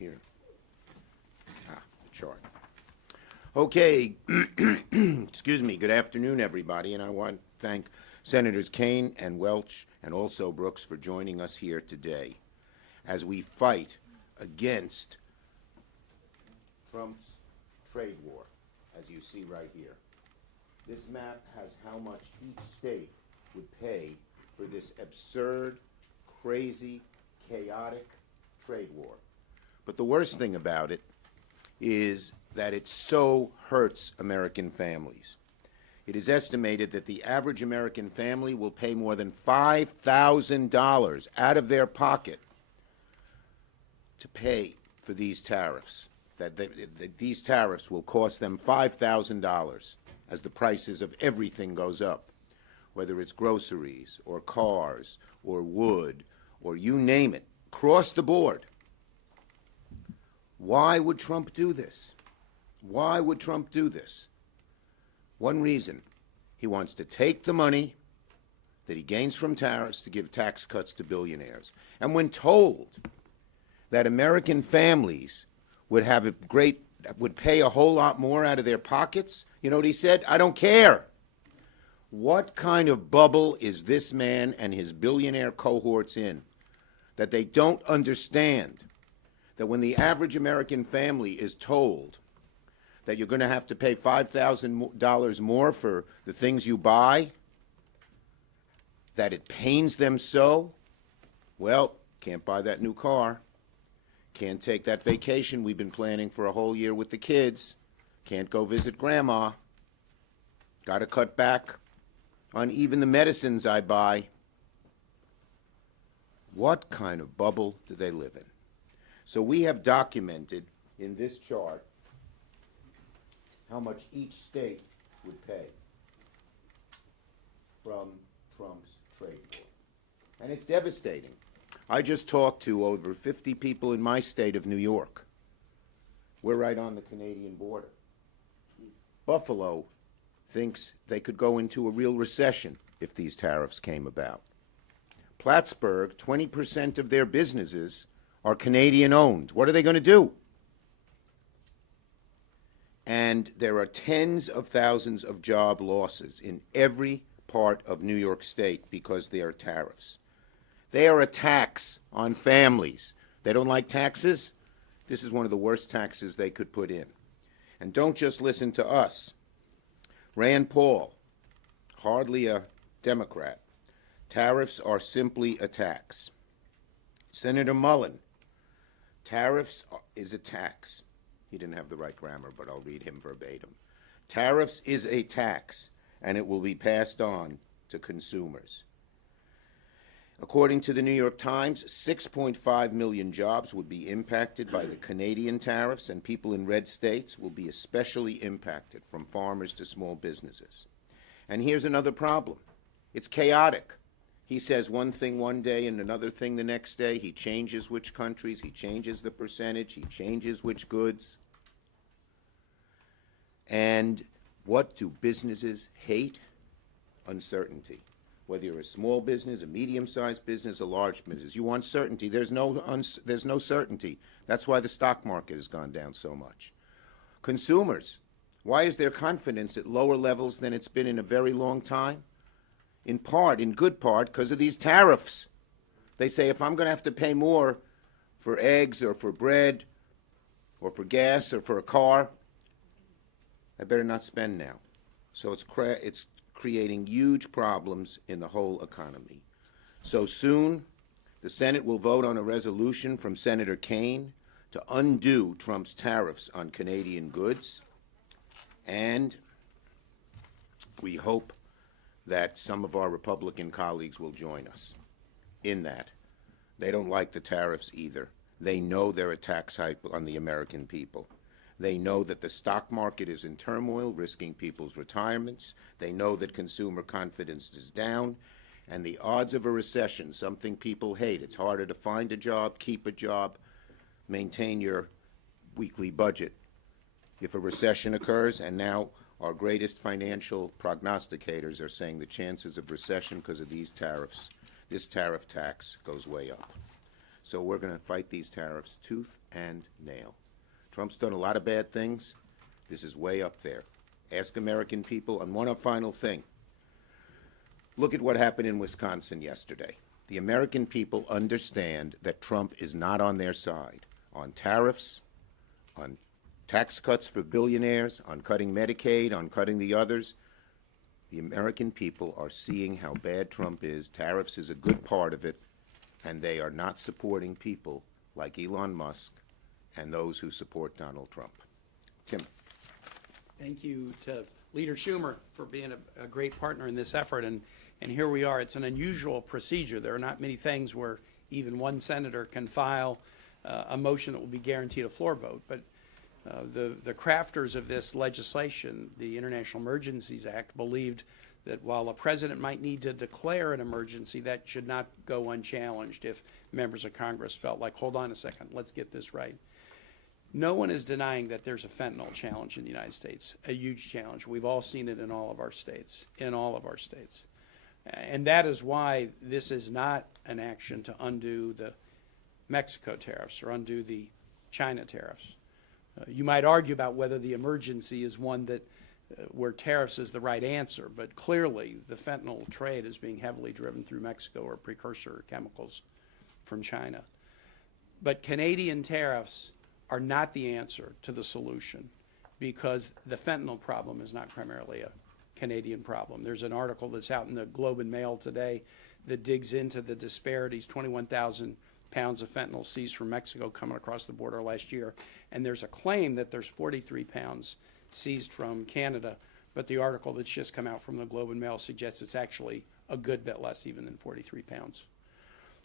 here. The chart. Okay, excuse me, good afternoon, everybody, and I want to thank Senators Kaine and Welch and also Brooks for joining us here today as we fight against Trump's trade war, as you see right here. This map has how much each state would pay for this absurd, crazy, chaotic trade war. But the worst thing about it is that it so hurts American families. It is estimated that the average American family will pay more than $5,000 out of their pocket to pay for these tariffs. These tariffs will cost them $5,000 as the prices of everything goes up, whether it's groceries or cars or wood or you name it, across the board. Why would Trump do this? Why would Trump do this? One reason. He wants to take the money that he gains from tariffs to give tax cuts to billionaires. And when told that American families would pay a whole lot more out of their pockets, you know what he said? I don't care. What kind of bubble is this man and his billionaire cohorts in that they don't understand that when the average American family is told that you're going to have to pay $5,000 more for the things you buy, that it pains them so? Well, can't buy that new car. Can't take that vacation we've been planning for a whole year with the kids. Can't go visit grandma. Got to cut back on even the medicines I buy. What kind of bubble do they live in? So we have documented in this chart how much each state would pay from Trump's trade war. And it's devastating. I just talked to over 50 people in my state of New York. We're right on the Canadian border. Buffalo thinks they could go into a real recession if these tariffs came about. Plattsburgh, 20% of their businesses are Canadian-owned. What are they going to do? And there are tens of thousands of job losses in every part of New York State because there are tariffs. They are a tax on families. They don't like taxes? This is one of the worst taxes they could put in. And don't just listen to us. Rand Paul, hardly a Democrat. Tariffs are simply a tax. Senator Mullen, tariffs is a tax. He didn't have the right grammar, but I'll read him verbatim. Tariffs is a tax, and it will be passed on to consumers. According to the New York Times, 6.5 million jobs would be impacted by the Canadian tariffs, and people in red states will be especially impacted, from farmers to small businesses. And here's another problem. It's chaotic. He says one thing one day and another thing the next day. He changes which countries, he changes the percentage, he changes which goods. And what do businesses hate? Uncertainty. Whether you're a small business, a medium-sized business, a large business, you want certainty. There's no certainty. That's why the stock market has gone down so much. Consumers, why is their confidence at lower levels than it's been in a very long time? In good part, because of these tariffs. They say if I'm going to have to pay more for eggs or for bread or for gas or for a car, I better not spend now. So it's creating huge problems in the whole economy. So soon, the Senate will vote on a resolution from Senator Kaine to undo Trump's tariffs on Canadian goods, and we hope that some of our Republican colleagues will join us in that. They don't like the tariffs either. They know they're a tax hike on the American people. They know that the stock market is in turmoil, risking people's retirements. They know that consumer confidence is down. And the odds of a recession, something people hate. It's harder to find a job, keep a job, maintain your weekly budget if a recession occurs. And now our greatest financial prognosticators are saying the chances of recession because of these tariffs, this tariff tax, goes way up. So we're going to fight these tariffs tooth and nail. Trump's done a lot of bad things. This is way up there. Ask American people. And one final thing. Look at what happened in Wisconsin yesterday. The American people understand that Trump is not on their side on tariffs, on tax cuts for billionaires, on cutting Medicaid, on cutting the others. The American people are seeing how bad Trump is. Tariffs is a good part of it, and they are not supporting people like Elon Musk and those who support Donald Trump. Tim. Thank you to Leader Schumer for being a great partner in this effort. And here we are. It's an unusual procedure. There are not many things where even one senator can file a motion that will be guaranteed a floor vote. But the crafters of this legislation, the International Emergencies Act, believed that while a president might need to declare an emergency, that should not go unchallenged if members of Congress felt like, hold on a second, let's get this right. No one is denying that there's a fentanyl challenge in the United States, a huge challenge. We've all seen it in all of our states, And that is why this is not an action to undo the Mexico tariffs or undo the China tariffs. You might argue about whether the emergency is one that where tariffs is the right answer, but clearly the fentanyl trade is being heavily driven through Mexico or precursor chemicals from China. But Canadian tariffs are not the answer to the solution because the fentanyl problem is not primarily a Canadian problem. There's an article that's out in the Globe and Mail today that digs into the disparities, 21,000 pounds of fentanyl seized from Mexico coming across the border last year. And there's a claim that there's 43 pounds seized from Canada, but the article that's just come out from the Globe and Mail suggests it's actually a good bit less even than 43 pounds.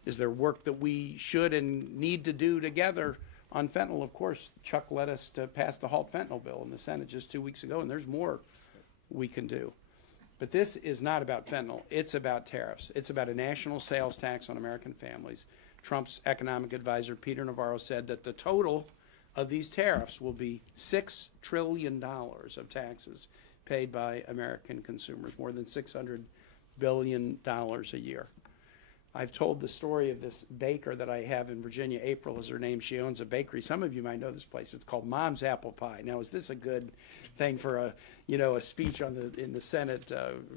Is there work that we should and need to do together on fentanyl? Of course, Chuck led us to pass the Halt Fentanyl bill in the Senate just 2 weeks ago, and there's more we can do. But this is not about fentanyl. It's about tariffs. It's about a national sales tax on American families. Trump's economic advisor, Peter Navarro, said that the total of these tariffs will be $6 trillion of taxes paid by American consumers, more than $600 billion a year. I've told the story of this baker that I have in Virginia. April is her name. She owns a bakery. Some of you might know this place. It's called Mom's Apple Pie. Now, is this a good thing for a speech in the Senate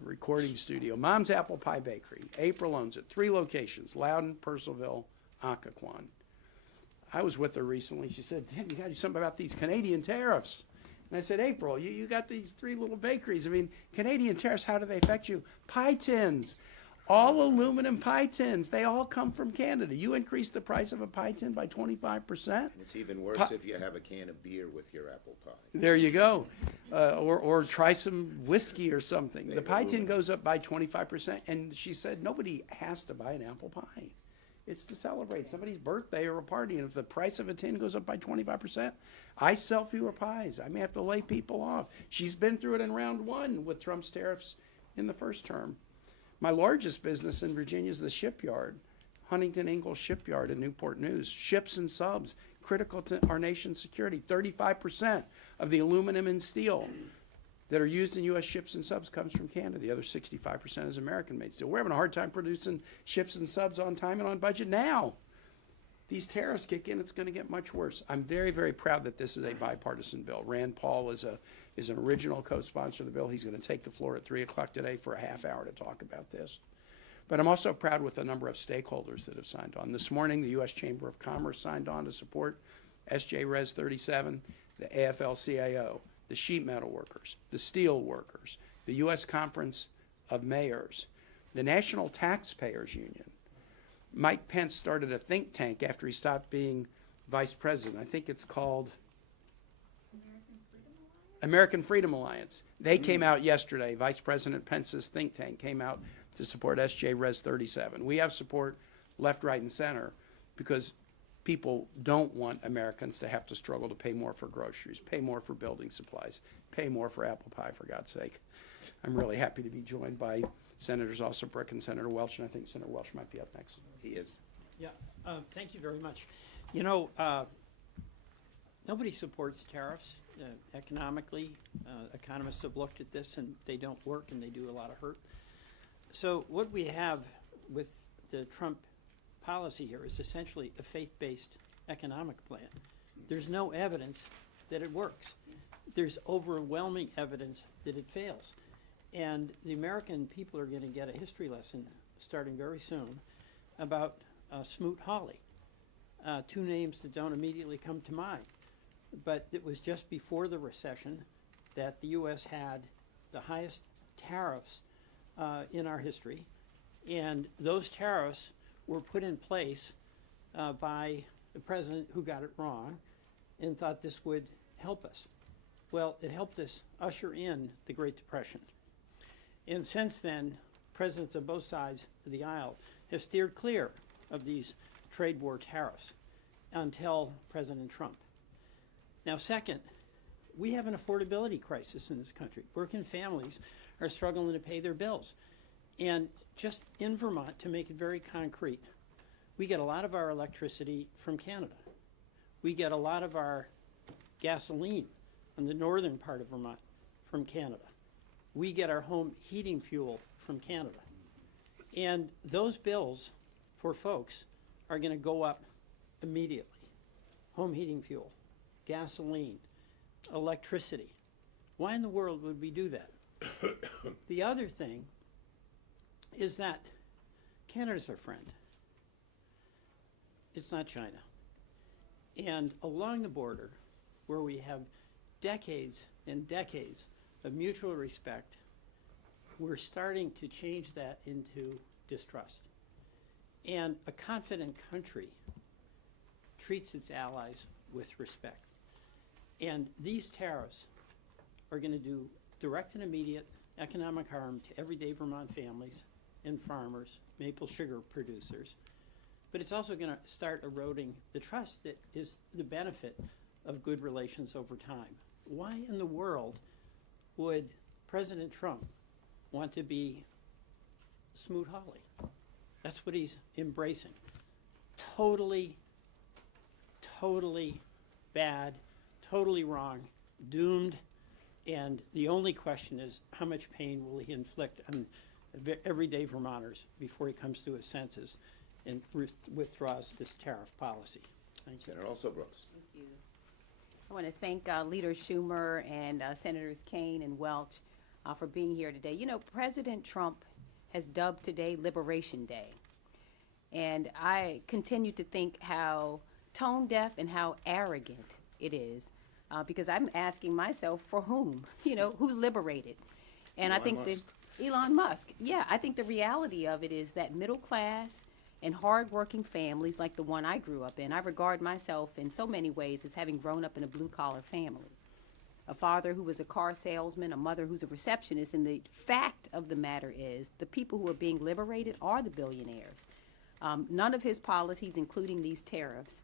recording studio? Mom's Apple Pie Bakery. April owns it. 3 locations: Loudon, Purcellville, Occoquan. I was with her recently. She said, "Tim, you got to do something about these Canadian tariffs." And I said, "April, you got these 3 little bakeries. I mean, Canadian tariffs, how do they affect you?" Pie tins. All aluminum pie tins, they all come from Canada. You increase the price of a pie tin by 25%. And it's even worse if you have a can of beer with your apple pie. There you go. Or try some whiskey or something. The pie tin goes up by 25%. And she said, nobody has to buy an apple pie. It's to celebrate somebody's birthday or a party. And if the price of a tin goes up by 25%, I sell fewer pies. I may have to lay people off. She's been through it in round 1 with Trump's tariffs in the first term. My largest business in Virginia is the shipyard, Huntington Ingalls Shipyard in Newport News. Ships and subs, critical to our nation's security. 35% of the aluminum and steel that are used in U.S. ships and subs comes from Canada. The other 65% is American-made steel. We're having a hard time producing ships and subs on time and on budget now. These tariffs kick in, it's going to get much worse. I'm very, very proud that this is a bipartisan bill. Rand Paul is an original co-sponsor of the bill. He's going to take the floor at 3 o'clock today for a half hour to talk about this. But I'm also proud with the number of stakeholders that have signed on. This morning, the U.S. Chamber of Commerce signed on to support SJ Res 37, the AFL-CIO, the sheet metal workers, the steel workers, the U.S. Conference of Mayors, the National Taxpayers Union. Mike Pence started a think tank after he stopped being vice president. I think it's called American Freedom Alliance. They came out yesterday. Vice President Pence's think tank came out to support SJ Res 37. We have support left, right, and center because people don't want Americans to have to struggle to pay more for groceries, pay more for building supplies, pay more for apple pie, for God's sake. I'm really happy to be joined by Senators Alsobrick and Senator Welch, and I think Senator Welch might be up next. He is. Yeah, thank you very much. Nobody supports tariffs economically. Economists have looked at this, and they don't work, and they do a lot of hurt. So what we have with the Trump policy here is essentially a faith-based economic plan. There's no evidence that it works. There's overwhelming evidence that it fails. And the American people are going to get a history lesson starting very soon about Smoot-Hawley. Two names that don't immediately come to mind. But it was just before the recession that the U.S. had the highest tariffs in our history. And those tariffs were put in place by the president who got it wrong and thought this would help us. Well, it helped us usher in the Great Depression. And since then, presidents of both sides of the aisle have steered clear of these trade war tariffs until President Trump. Now, second, we have an affordability crisis in this country. Working families are struggling to pay their bills. And just in Vermont, to make it very concrete, we get a lot of our electricity from Canada. We get a lot of our gasoline in the northern part of Vermont from Canada. We get our home heating fuel from Canada. And those bills for folks are going to go up immediately. Home heating fuel, gasoline, electricity. Why in the world would we do that? The other thing is that Canada's our friend. It's not China. And along the border, where we have decades and decades of mutual respect, we're starting to change that into distrust. And a confident country treats its allies with respect. And these tariffs are going to do direct and immediate economic harm to everyday Vermont families and farmers, maple sugar producers. But it's also going to start eroding the trust that is the benefit of good relations over time. Why in the world would President Trump want to be Smoot-Hawley? That's what he's embracing. Totally bad, totally wrong, doomed, and the only question is how much pain will he inflict on everyday Vermonters before he comes to his senses and withdraws this tariff policy. Thank you. Senator Also Brooks. Thank you. I want to thank Leader Schumer and Senators Kane and Welch for being here today. You know, President Trump has dubbed today Liberation Day. And I continue to think how tone deaf and how arrogant it is, because I'm asking myself, for whom? You know, who's liberated? And I think that Elon Musk, yeah, I think the reality of it is that middle class and hardworking families like the one I grew up in, I regard myself in so many ways as having grown up in a blue-collar family. A father who was a car salesman, a mother who's a receptionist, and the fact of the matter is the people who are being liberated are the billionaires. None of his policies, including these tariffs,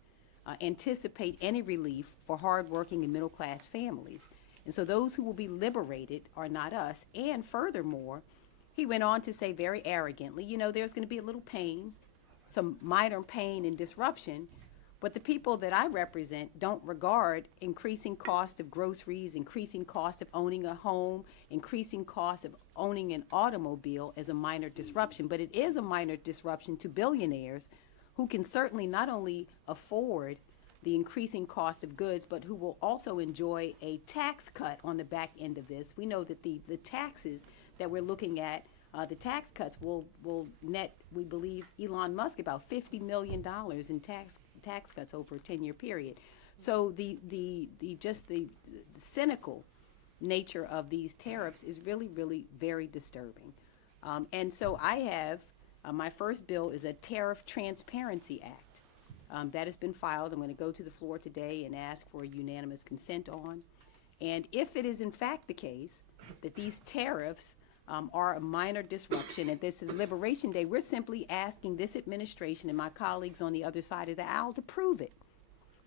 anticipate any relief for hardworking and middle-class families. And so those who will be liberated are not us. And furthermore, he went on to say very arrogantly, you know, there's going to be a little pain, some minor pain and disruption, but the people that I represent don't regard increasing cost of groceries, increasing cost of owning a home, increasing cost of owning an automobile as a minor disruption. But it is a minor disruption to billionaires who can certainly not only afford the increasing cost of goods, but who will also enjoy a tax cut on the back end of this. We know that the taxes that we're looking at, the tax cuts will net, we believe, Elon Musk about $50 million in tax cuts over a 10-year period. So the cynical nature of these tariffs is really, really very disturbing. And so I have, my first bill is a Tariff Transparency Act. That has been filed. I'm going to go to the floor today and ask for a unanimous consent on. And if it is in fact the case that these tariffs are a minor disruption and this is Liberation Day, we're simply asking this administration and my colleagues on the other side of the aisle to prove it,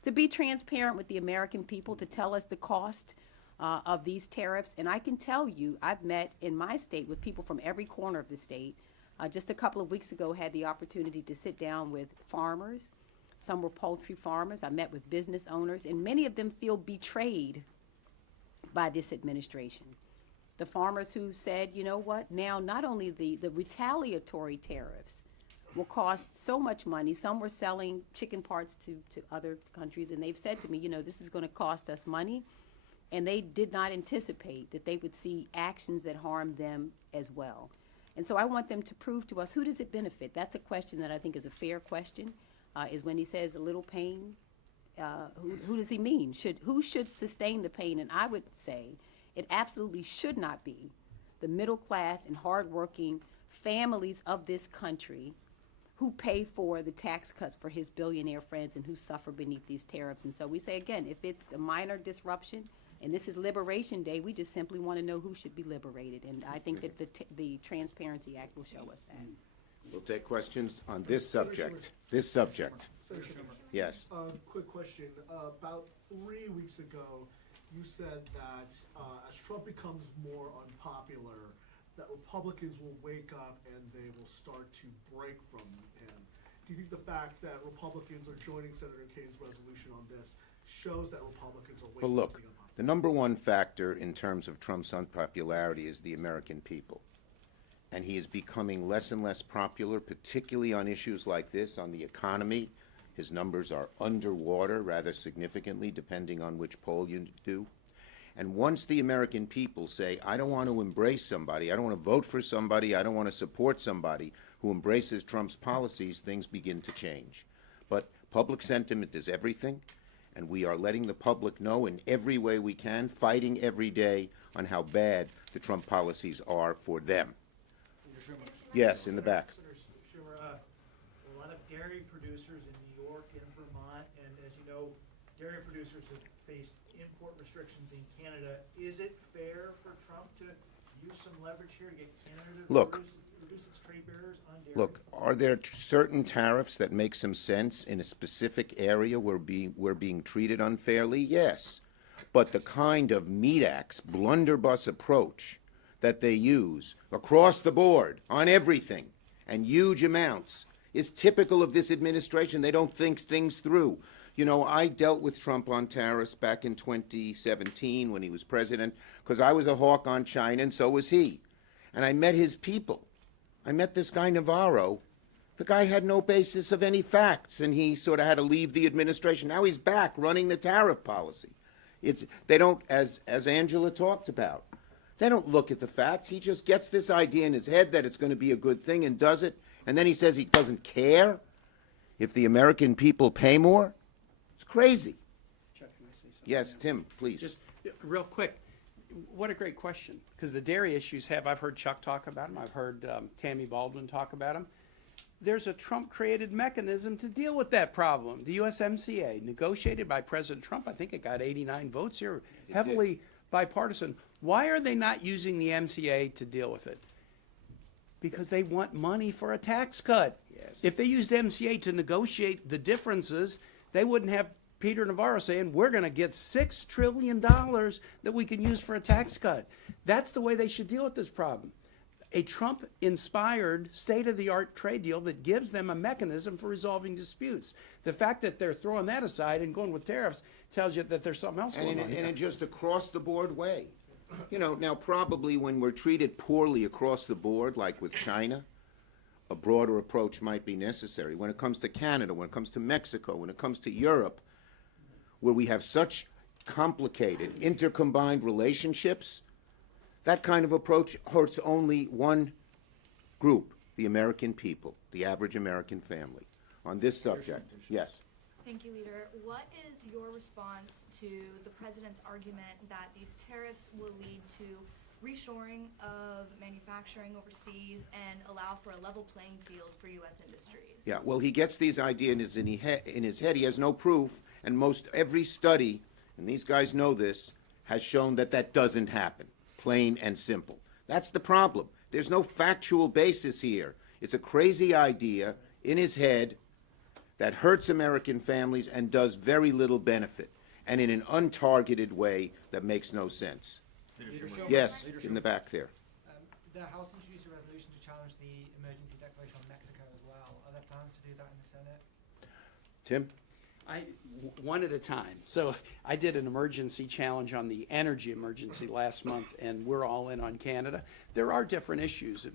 to be transparent with the American people, to tell us the cost of these tariffs. And I can tell you, I've met in my state with people from every corner of the state. Just a couple of weeks ago, had the opportunity to sit down with farmers. Some were poultry farmers. I met with business owners, and many of them feel betrayed by this administration. The farmers who said, you know what, now not only the retaliatory tariffs will cost so much money. Some were selling chicken parts to other countries, and they've said to me, this is going to cost us money. And they did not anticipate that they would see actions that harm them as well. And so I want them to prove to us, who does it benefit? That's a question that I think is a fair question, is when he says a little pain, who does he mean? Who should sustain the pain? And I would say it absolutely should not be the middle class and hardworking families of this country who pay for the tax cuts for his billionaire friends and who suffer beneath these tariffs. And so we say, again, if it's a minor disruption, and this is Liberation Day, we just simply want to know who should be liberated. And I think that the Transparency Act will show us that. We'll take questions on this subject. This subject. Senator Schumer. Yes. Quick question. About 3 weeks ago, you said that as Trump becomes more unpopular, that Republicans will wake up and they will start to break from him. Do you think the fact that Republicans are joining Senator Kane's resolution on this shows that Republicans are Well, waking up look, to the unpopular? the number one factor in terms of Trump's unpopularity is the American people. And he is becoming less and less popular, particularly on issues like this, on the economy. His numbers are underwater rather significantly, depending on which poll you do. And once the American people say, I don't want to embrace somebody, I don't want to vote for somebody, I don't want to support somebody who embraces Trump's policies, things begin to change. But public sentiment is everything, and we are letting the public know in every way we can, fighting every day on how bad the Trump policies are for them. Yes, in the back. Senator Schumer, a lot of dairy producers in New York and Vermont, and as you know, dairy producers have faced import restrictions in Canada. Is it fair for Trump to use some leverage here to get Canada to Look. reduce its trade barriers on dairy? Look, are there certain tariffs that make some sense in a specific area where we're being treated unfairly? Yes. But the kind of meat axe, blunderbuss approach that they use across the board on everything and huge amounts is typical of this administration. They don't think things through. I dealt with Trump on tariffs back in 2017 when he was president because I was a hawk on China and so was he. And I met his people. I met this guy Navarro. The guy had no basis of any facts, and he sort of had to leave the administration. Now he's back running the tariff policy. They don't, as Angela talked about, they don't look at the facts. He just gets this idea in his head that it's going to be a good thing and does it, and then he says he doesn't care if the American people pay more. It's crazy. Chuck, can I say something? Yes, Tim, please. Just real quick, what a great question. Because the dairy issues I've heard Chuck talk about them. I've heard Tammy Baldwin talk about them. There's a Trump-created mechanism to deal with that problem. The USMCA, negotiated by President Trump. I think it got 89 votes here, heavily bipartisan. Why are they not using the MCA to deal with it? Because they want money for a tax cut. Yes. If they used MCA to negotiate the differences, they wouldn't have Peter Navarro saying, we're going to get $6 trillion that we can use for a tax cut. That's the way they should deal with this problem. A Trump-inspired, state-of-the-art trade deal that gives them a mechanism for resolving disputes. The fact that they're throwing that aside and going with tariffs tells you that there's something else going on here. And in just across-the-board way. Now probably when we're treated poorly across the board, like with China, a broader approach might be necessary. When it comes to Canada, when it comes to Mexico, when it comes to Europe, where we have such complicated, intercombined relationships, that kind of approach hurts only one group, the American people, the average American family. On this subject, yes. Thank you, Leader. What is your response to the president's argument that these tariffs will lead to reshoring of manufacturing overseas and allow for a level playing field for U.S. industries? Yeah, well, he gets these ideas in his head. He has no proof, and most every study, and these guys know this, has shown that that doesn't happen, plain and simple. That's the problem. There's no factual basis here. It's a crazy idea in his head that hurts American families and does very little benefit, and in an untargeted way that makes no sense. Yes, in the back there. The House introduced a resolution to challenge the emergency declaration on Mexico as well. Are there plans to do that in the Senate? Tim? One at a time. So I did an emergency challenge on the energy emergency last month, and we're all in on Canada. There are different issues.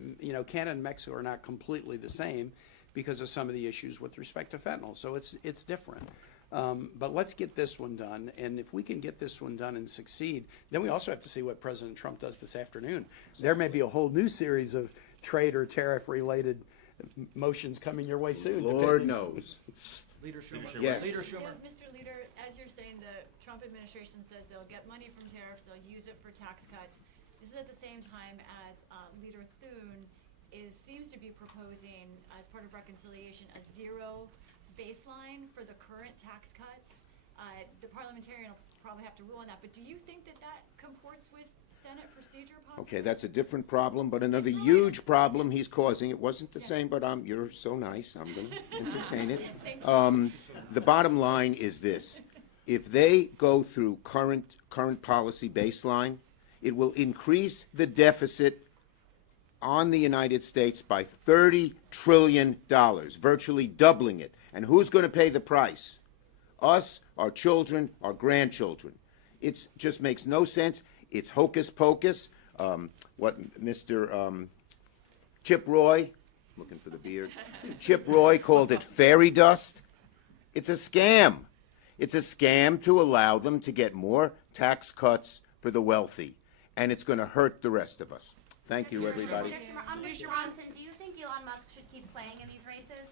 Canada and Mexico are not completely the same. because of some of the issues with respect to fentanyl. So it's different. But let's get this one done, and if we can get this one done and succeed, then we also have to see what President Trump does this afternoon. There may be a whole new series of trade or tariff-related motions coming your way soon. Lord depending- knows. Leader Schumer. Yes. Leader Yeah, Schumer. Mr. Leader, as you're saying, the Trump administration says they'll get money from tariffs, they'll use it for tax cuts. This is at the same time as Leader Thune seems to be proposing, as part of reconciliation, a zero baseline for the current tax cuts. The parliamentarian will probably have to rule on that, but do you think that that comports with Senate procedure possibly? Okay, that's a different problem, but another It's really- huge problem he's causing. It wasn't the same, but you're so nice, I'm gonna entertain it. Thank you. The bottom line is this: if they go through current policy baseline, it will increase the deficit on the United States by $30 trillion, virtually doubling it. And who's going to pay the price? Us, our children, our grandchildren. It just makes no sense. It's hocus pocus. What Mr. Chip Roy, looking for the beard, Chip Roy called it fairy dust. It's a scam. It's a scam to allow them to get more tax cuts for the wealthy. And it's going to hurt the rest of us. Thank you, everybody. Leader Schumer, on Wisconsin, do you think Elon Musk should keep playing in these races?